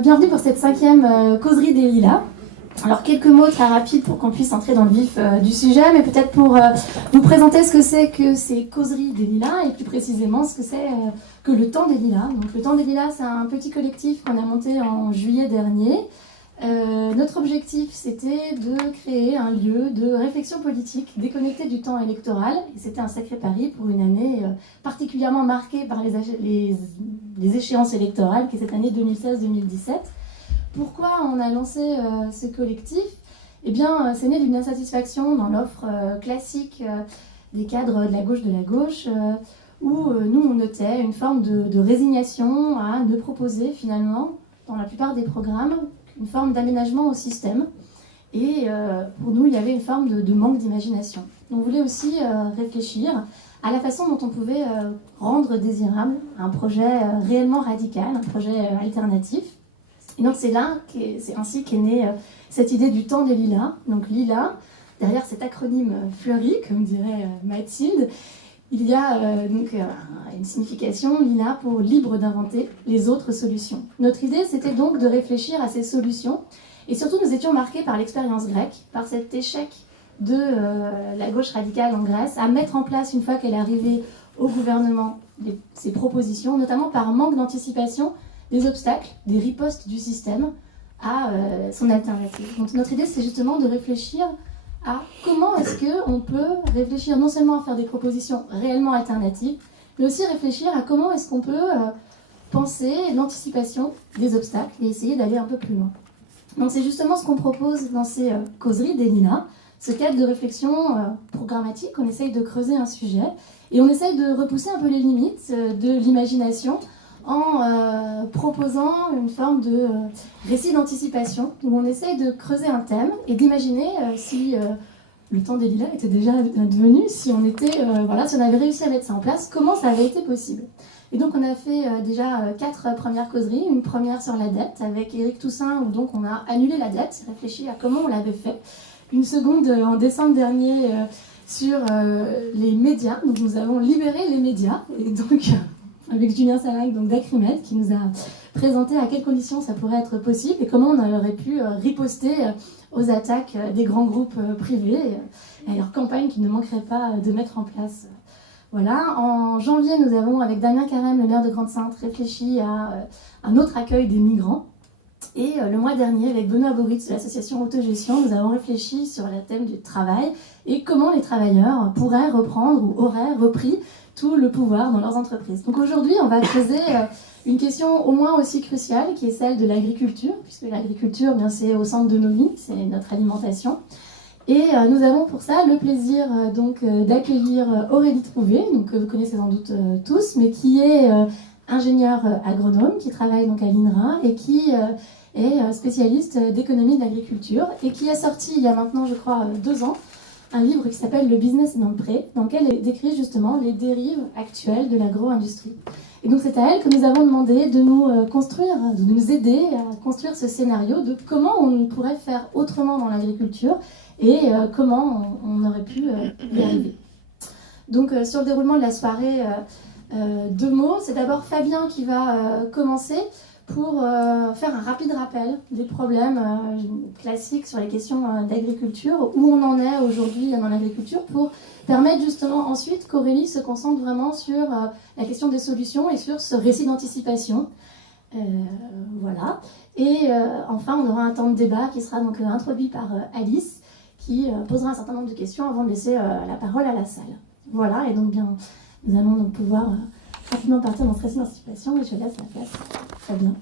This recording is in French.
Bienvenue pour cette 5e causerie des Lilas. Alors quelques mots très rapides pour qu'on puisse entrer dans le vif du sujet, mais peut-être pour vous présenter ce que c'est que ces causeries des Lilas et plus précisément ce que c'est que le Temps des Lilas. Donc le Temps des Lilas, c'est un petit collectif qu'on a monté en juillet dernier. Notre objectif, c'était de créer un lieu de réflexion politique déconnecté du temps électoral. Et c'était un sacré pari pour une année particulièrement marquée par les échéances électorales, qui est cette année 2016-2017. Pourquoi on a lancé ce collectif ? Eh bien, c'est né d'une insatisfaction dans l'offre classique des cadres de la gauche, où nous, on notait une forme de résignation à ne proposer finalement, dans la plupart des programmes, une forme d'aménagement au système. Et pour nous, il y avait une forme de manque d'imagination. On voulait aussi réfléchir à la façon dont on pouvait rendre désirable un projet réellement radical, un projet alternatif. Et donc c'est ainsi qu'est née cette idée du Temps des Lilas. Donc Lilas, derrière cet acronyme fleuri, comme dirait Mathilde, il y a une signification, Lilas, pour libre d'inventer les autres solutions. Notre idée, c'était donc de réfléchir à ces solutions. Et surtout, nous étions marqués par l'expérience grecque, par cet échec de la gauche radicale en Grèce, à mettre en place, une fois qu'elle est arrivée au gouvernement, ses propositions, notamment par manque d'anticipation des obstacles, des ripostes du système à son alternative. Donc notre idée, c'est justement de réfléchir à comment est-ce qu'on peut réfléchir non seulement à faire des propositions réellement alternatives, mais aussi réfléchir à comment est-ce qu'on peut penser l'anticipation des obstacles et essayer d'aller un peu plus loin. Donc c'est justement ce qu'on propose dans ces causeries des Lilas, ce cadre de réflexion programmatique. On essaye de creuser un sujet et on essaye de repousser un peu les limites de l'imagination en proposant une forme de récit d'anticipation où on essaye de creuser un thème et d'imaginer si le Temps des Lilas était déjà devenu, si on avait réussi à mettre ça en place, comment ça avait été possible. Et donc on a fait déjà 4 premières causeries, une première sur la dette avec Éric Toussaint où donc on a annulé la dette, réfléchi à comment on l'avait fait, une seconde en décembre dernier sur les médias, donc nous avons libéré les médias et donc avec Julien Salag, donc d'Acrimed, qui nous a présenté à quelles conditions ça pourrait être possible et comment on aurait pu riposter aux attaques des grands groupes privés et à leur campagne qu'ils ne manqueraient pas de mettre en place. Voilà. En janvier, nous avons, avec Damien Carême, le maire de Grande-Synthe, réfléchi à un autre accueil des migrants. Et le mois dernier, avec Benoît Boritz de l'association Autogestion, nous avons réfléchi sur le thème du travail et comment les travailleurs pourraient reprendre ou auraient repris tout le pouvoir dans leurs entreprises. Donc aujourd'hui, on va creuser une question au moins aussi cruciale, qui est celle de l'agriculture, puisque l'agriculture, bien, c'est au centre de nos vies, c'est notre alimentation. Et nous avons pour ça le plaisir d'accueillir Aurélie Trouvé, donc, que vous connaissez sans doute tous, mais qui est ingénieure agronome, qui travaille donc à l'INRA et qui est spécialiste d'économie de l'agriculture et qui a sorti il y a maintenant, je crois, 2 ans, un livre qui s'appelle « Le business dans le pré », dans lequel elle décrit justement les dérives actuelles de l'agro-industrie. Et donc c'est à elle que nous avons demandé de nous de nous aider à construire ce scénario de comment on pourrait faire autrement dans l'agriculture et comment on aurait pu y arriver. Donc sur le déroulement de la soirée, 2 mots. C'est d'abord Fabien qui va commencer pour faire un rapide rappel des problèmes classiques sur les questions d'agriculture, où on en est aujourd'hui dans l'agriculture, pour permettre justement ensuite qu'Aurélie se concentre vraiment sur la question des solutions et sur ce récit d'anticipation. Voilà. Et enfin, on aura un temps de débat qui sera donc introduit par Alice, qui posera un certain nombre de questions avant de laisser la parole à la salle. Voilà, et donc bien, nous allons donc pouvoir rapidement partir dans ce récit d'anticipation et je laisse la place à Fabien.